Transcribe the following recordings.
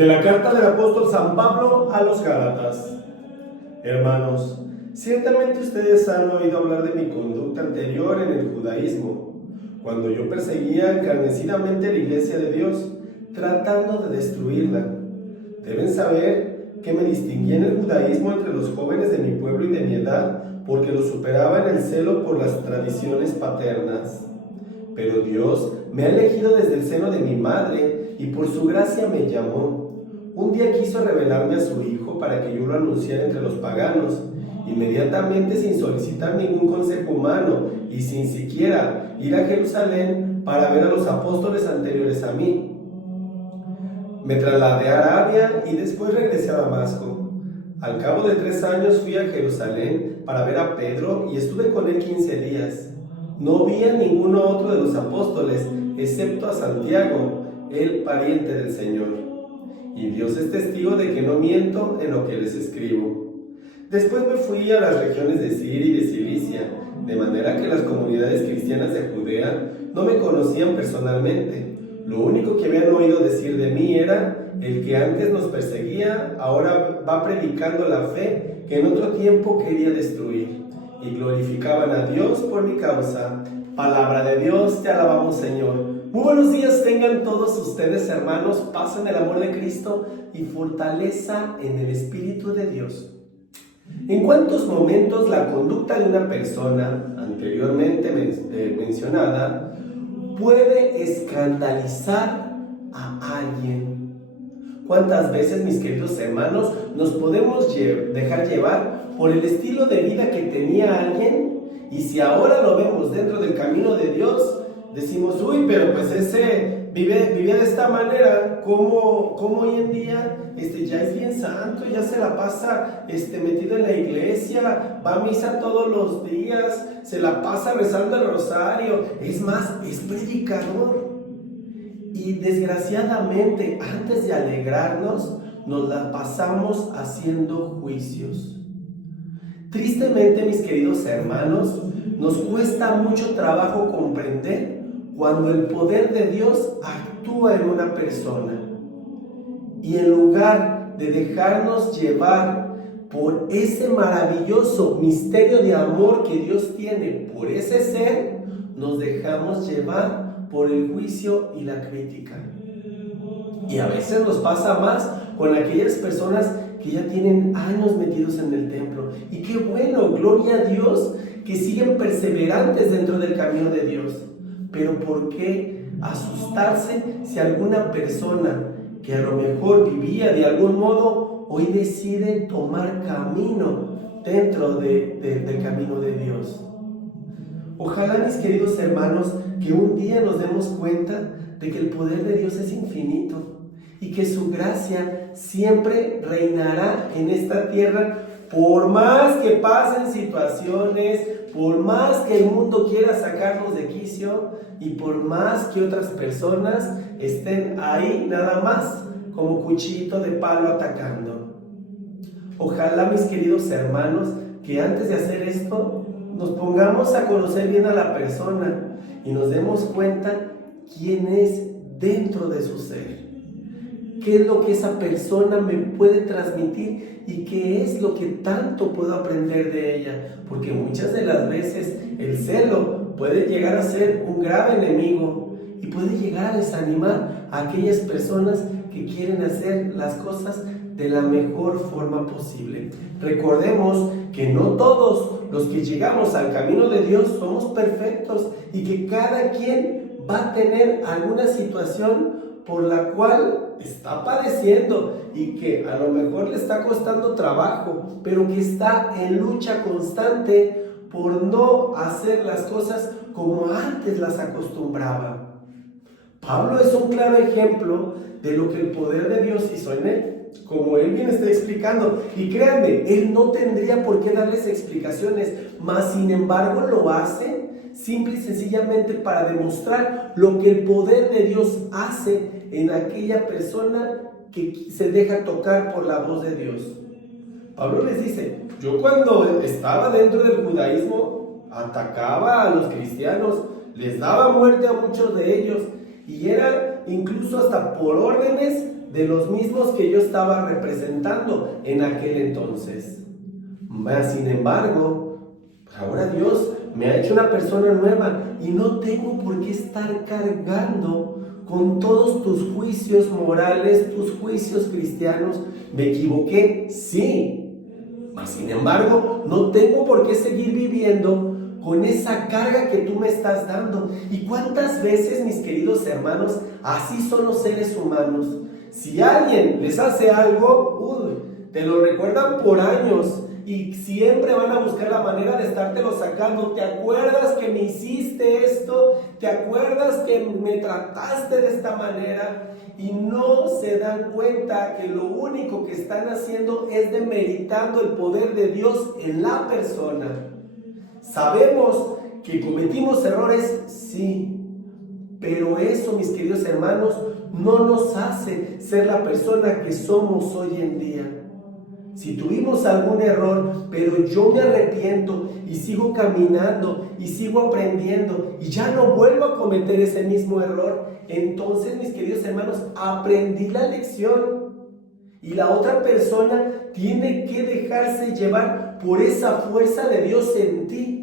De la carta del apóstol San Pablo a los Gálatas. Hermanos, ciertamente ustedes han oído hablar de mi conducta anterior en el judaísmo, cuando yo perseguía encarnicidamente la iglesia de Dios, tratando de destruirla. Deben saber que me distinguí en el judaísmo entre los jóvenes de mi pueblo y de mi edad, porque los superaba en el celo por las tradiciones paternas. Pero Dios me ha elegido desde el seno de mi madre y por su gracia me llamó. Un día quiso revelarme a su Hijo para que yo lo anunciara entre los paganos. Inmediatamente, sin solicitar ningún consejo humano y sin siquiera ir a Jerusalén para ver a los apóstoles anteriores a mí, me trasladé a Arabia y después regresé a Damasco. Al cabo de 3 años fui a Jerusalén para ver a Pedro y estuve con él 15 días. No vi a ninguno otro de los apóstoles, excepto a Santiago, el pariente del Señor. Y Dios es testigo de que no miento en lo que les escribo. Después me fui a las regiones de Siria y de Cilicia, de manera que las comunidades cristianas de Judea no me conocían personalmente. Lo único que habían oído decir de mí era: el que antes nos perseguía, ahora va predicando la fe que en otro tiempo quería destruir. Y glorificaban a Dios por mi causa. Palabra de Dios, te alabamos, Señor. Muy buenos días tengan todos ustedes, hermanos. Paz en el amor de Cristo y fortaleza en el Espíritu de Dios. ¿En cuántos momentos la conducta de una persona anteriormente mencionada puede escandalizar a alguien? ¿Cuántas veces, mis queridos hermanos, nos podemos dejar llevar por el estilo de vida que tenía alguien? Y si ahora lo vemos dentro del camino de Dios, decimos: uy, pero pues ese vivía de esta manera, como hoy en día ya es bien santo, ya se la pasa metido en la iglesia, va a misa todos los días, se la pasa rezando el rosario, es más, es predicador. Y desgraciadamente, antes de alegrarnos, nos la pasamos haciendo juicios. Tristemente, mis queridos hermanos, nos cuesta mucho trabajo comprender cuando el poder de Dios actúa en una persona. Y en lugar de dejarnos llevar por ese maravilloso misterio de amor que Dios tiene por ese ser, nos dejamos llevar por el juicio y la crítica. Y a veces nos pasa más con aquellas personas que ya tienen años metidos en el templo. Y qué bueno, gloria a Dios, que siguen perseverantes dentro del camino de Dios. Pero ¿por qué asustarse si alguna persona que a lo mejor vivía de algún modo hoy decide tomar camino dentro del camino de Dios? Ojalá, mis queridos hermanos, que un día nos demos cuenta de que el poder de Dios es infinito y que su gracia siempre reinará en esta tierra, por más que pasen situaciones, por más que el mundo quiera sacarnos de quicio y por más que otras personas estén ahí nada más como cuchillito de palo atacando. Ojalá, mis queridos hermanos, que antes de hacer esto nos pongamos a conocer bien a la persona y nos demos cuenta quién es dentro de su ser. ¿Qué es lo que esa persona me puede transmitir y qué es lo que tanto puedo aprender de ella? Porque muchas de las veces el celo puede llegar a ser un grave enemigo y puede llegar a desanimar a aquellas personas que quieren hacer las cosas de la mejor forma posible. Recordemos que no todos los que llegamos al camino de Dios somos perfectos y que cada quien va a tener alguna situación por la cual está padeciendo y que a lo mejor le está costando trabajo, pero que está en lucha constante por no hacer las cosas como antes las acostumbraba. Pablo es un claro ejemplo de lo que el poder de Dios hizo en él, como él bien está explicando. Y créanme, él no tendría por qué darles explicaciones, mas sin embargo lo hace simple y sencillamente para demostrar lo que el poder de Dios hace en aquella persona que se deja tocar por la voz de Dios. Pablo les dice: yo cuando estaba dentro del judaísmo atacaba a los cristianos, les daba muerte a muchos de ellos y era incluso hasta por órdenes de los mismos que yo estaba representando en aquel entonces. Mas, sin embargo, ahora Dios me ha hecho una persona nueva y no tengo por qué estar cargando con todos tus juicios morales, tus juicios cristianos. ¿Me equivoqué? Sí. Mas, sin embargo, no tengo por qué seguir viviendo con esa carga que tú me estás dando. ¿Y cuántas veces, mis queridos hermanos, así son los seres humanos? Si alguien les hace algo, te lo recuerdan por años y siempre van a buscar la manera de estártelo sacando. ¿Te acuerdas que me hiciste esto? ¿Te acuerdas que me trataste de esta manera? Y no se dan cuenta que lo único que están haciendo es demeritando el poder de Dios en la persona. Sabemos que cometimos errores, sí, pero eso, mis queridos hermanos, no nos hace ser la persona que somos hoy en día. Si tuvimos algún error, pero yo me arrepiento y sigo caminando y sigo aprendiendo y ya no vuelvo a cometer ese mismo error, entonces, mis queridos hermanos, aprendí la lección. Y la otra persona tiene que dejarse llevar por esa fuerza de Dios en ti.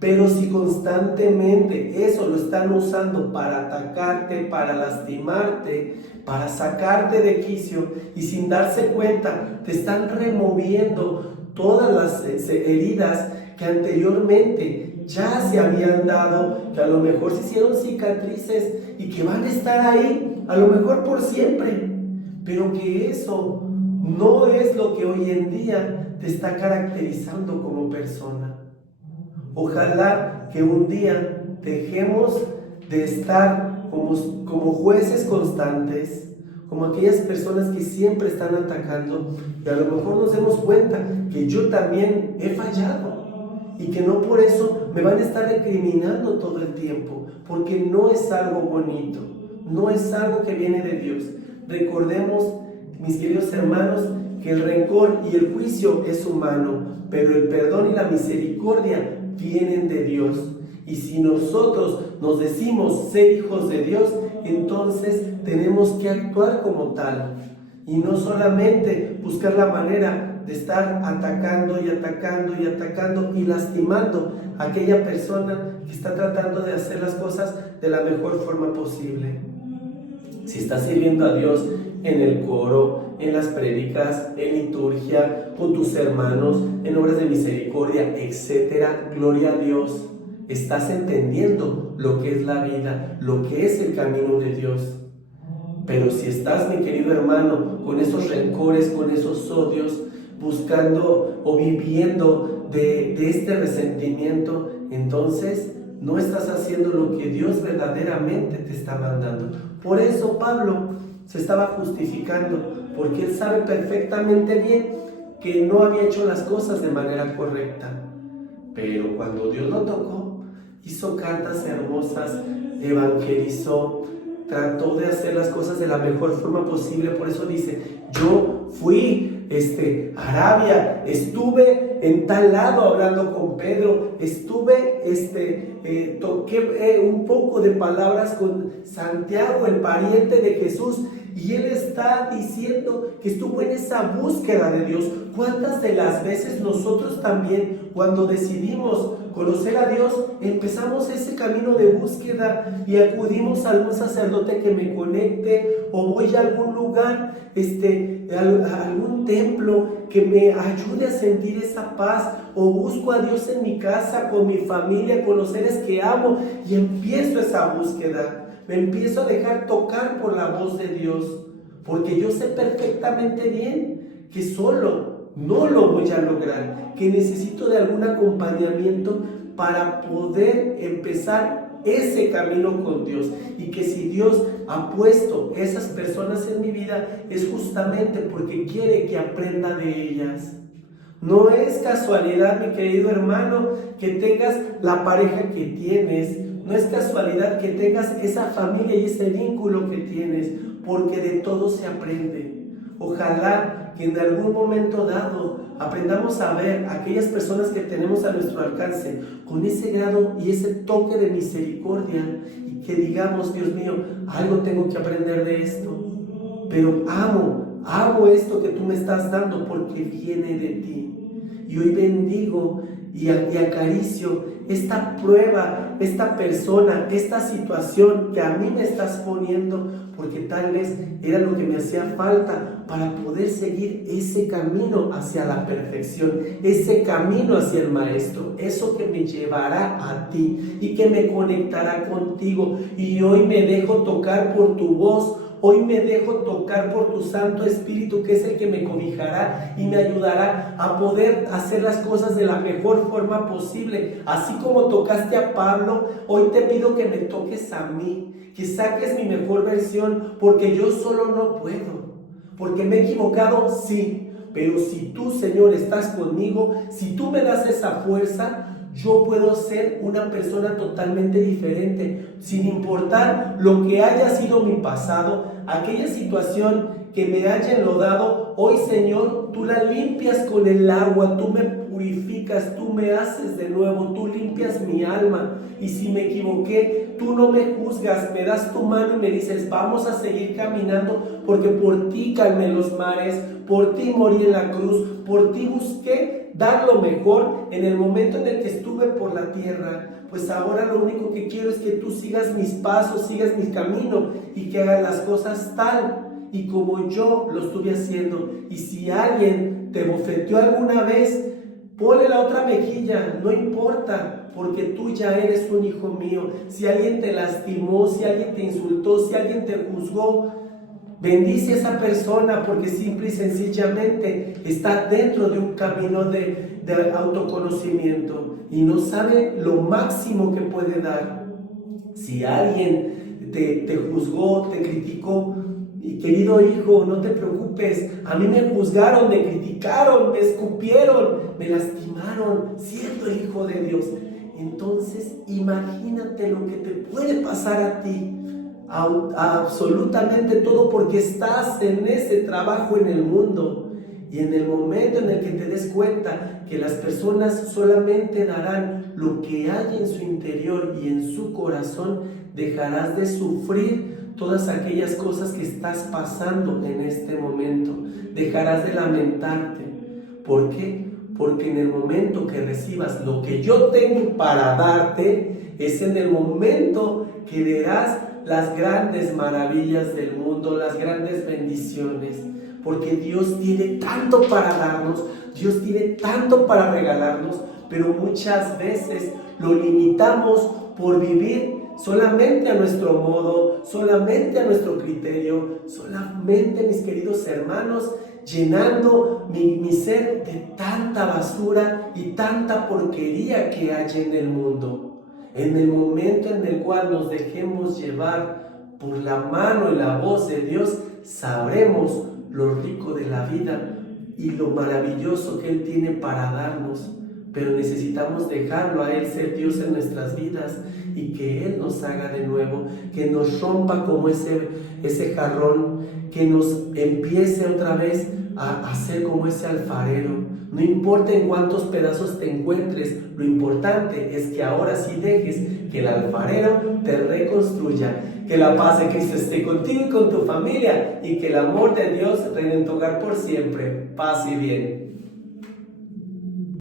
Pero si constantemente eso lo están usando para atacarte, para lastimarte, para sacarte de quicio, y sin darse cuenta te están removiendo todas las heridas que anteriormente ya se habían dado, que a lo mejor se hicieron cicatrices y que van a estar ahí, a lo mejor por siempre, pero que eso no es lo que hoy en día te está caracterizando como persona. Ojalá que un día dejemos de estar como jueces constantes, como aquellas personas que siempre están atacando, y a lo mejor nos demos cuenta que yo también he fallado y que no por eso me van a estar recriminando todo el tiempo, porque no es algo bonito, no es algo que viene de Dios. Recordemos, mis queridos hermanos, que el rencor y el juicio es humano, pero el perdón y la misericordia vienen de Dios. Y si nosotros nos decimos ser hijos de Dios, entonces tenemos que actuar como tal y no solamente buscar la manera de estar atacando y atacando y atacando y lastimando a aquella persona que está tratando de hacer las cosas de la mejor forma posible. Si estás sirviendo a Dios en el coro, en las prédicas, en liturgia, con tus hermanos, en obras de misericordia, etcétera, gloria a Dios. Estás entendiendo lo que es la vida, lo que es el camino de Dios. Pero si estás, mi querido hermano, con esos rencores, con esos odios, buscando o viviendo de este resentimiento, entonces no estás haciendo lo que Dios verdaderamente te está mandando. Por eso Pablo se estaba justificando, porque él sabe perfectamente bien que no había hecho las cosas de manera correcta. Pero cuando Dios lo tocó, hizo cartas hermosas, evangelizó, trató de hacer las cosas de la mejor forma posible. Por eso dice, yo fui a Arabia, estuve en tal lado hablando con Pedro, toqué un poco de palabras con Santiago, el pariente de Jesús, y él está diciendo que estuvo en esa búsqueda de Dios. ¿Cuántas de las veces nosotros también, cuando decidimos conocer a Dios, empezamos ese camino de búsqueda y acudimos a algún sacerdote que me conecte, o voy a algún lugar, a algún templo que me ayude a sentir esa paz, o busco a Dios en mi casa, con mi familia, con los seres que amo, y empiezo esa búsqueda? Me empiezo a dejar tocar por la voz de Dios, porque yo sé perfectamente bien que solo no lo voy a lograr, que necesito de algún acompañamiento para poder empezar ese camino con Dios, y que si Dios ha puesto esas personas en mi vida es justamente porque quiere que aprenda de ellas. No es casualidad, mi querido hermano, que tengas la pareja que tienes. No es casualidad que tengas esa familia y ese vínculo que tienes, porque de todo se aprende. Ojalá que en algún momento dado aprendamos a ver a aquellas personas que tenemos a nuestro alcance con ese grado y ese toque de misericordia y que digamos, Dios mío, algo tengo que aprender de esto, pero amo esto que tú me estás dando porque viene de ti. Y hoy bendigo y acaricio esta prueba, esta persona, esta situación que a mí me estás poniendo, porque tal vez era lo que me hacía falta para poder seguir ese camino hacia la perfección, ese camino hacia el Maestro, eso que me llevará a ti y que me conectará contigo. Y hoy me dejo tocar por tu voz. Hoy me dejo tocar por tu Santo Espíritu, que es el que me cobijará y me ayudará a poder hacer las cosas de la mejor forma posible. Así como tocaste a Pablo, hoy te pido que me toques a mí, que saques mi mejor versión, porque yo solo no puedo. Porque me he equivocado, sí, pero si tú, Señor, estás conmigo, si tú me das esa fuerza, yo puedo ser una persona totalmente diferente, sin importar lo que haya sido mi pasado, aquella situación que me haya enlodado. Hoy, Señor, tú la limpias con el agua, tú me purificas, tú me haces de nuevo, tú limpias mi alma. Y si me equivoqué, tú no me juzgas, me das tu mano y me dices, vamos a seguir caminando, porque por ti calmé los mares, por ti morí en la cruz, por ti busqué dar lo mejor en el momento en el que estuve por la tierra. Pues ahora lo único que quiero es que tú sigas mis pasos, sigas mi camino y que hagas las cosas tal y como yo lo estuve haciendo. Y si alguien te bofeteó alguna vez, ponle la otra mejilla, no importa, porque tú ya eres un hijo mío. Si alguien te lastimó, si alguien te insultó, si alguien te juzgó, bendice a esa persona, porque simple y sencillamente está dentro de un camino de autoconocimiento y no sabe lo máximo que puede dar. Si alguien te juzgó, te criticó, y querido hijo, no te preocupes, a mí me juzgaron, me criticaron, me escupieron, me lastimaron, siendo el hijo de Dios. Entonces imagínate lo que te puede pasar a ti. Absolutamente todo, porque estás en ese trabajo en el mundo, y en el momento en el que te des cuenta que las personas solamente darán lo que hay en su interior y en su corazón, dejarás de sufrir todas aquellas cosas que estás pasando en este momento, dejarás de lamentarte. ¿Por qué? Porque en el momento que recibas lo que yo tengo para darte, es en el momento que verás las grandes maravillas del mundo, las grandes bendiciones, porque Dios tiene tanto para darnos, Dios tiene tanto para regalarnos, pero muchas veces lo limitamos por vivir solamente a nuestro modo, solamente a nuestro criterio, solamente, mis queridos hermanos, llenando mi ser de tanta basura y tanta porquería que hay en el mundo. En el momento en el cual nos dejemos llevar por la mano y la voz de Dios, sabremos lo rico de la vida y lo maravilloso que Él tiene para darnos. Pero necesitamos dejarlo a Él ser Dios en nuestras vidas y que Él nos haga de nuevo, que nos rompa como ese jarrón, que nos empiece otra vez a hacer como ese alfarero. No importa en cuántos pedazos te encuentres, lo importante es que ahora sí dejes que el alfarero te reconstruya. Que la paz de Cristo esté contigo y con tu familia, y que el amor de Dios reine en tu hogar por siempre. Paz y bien.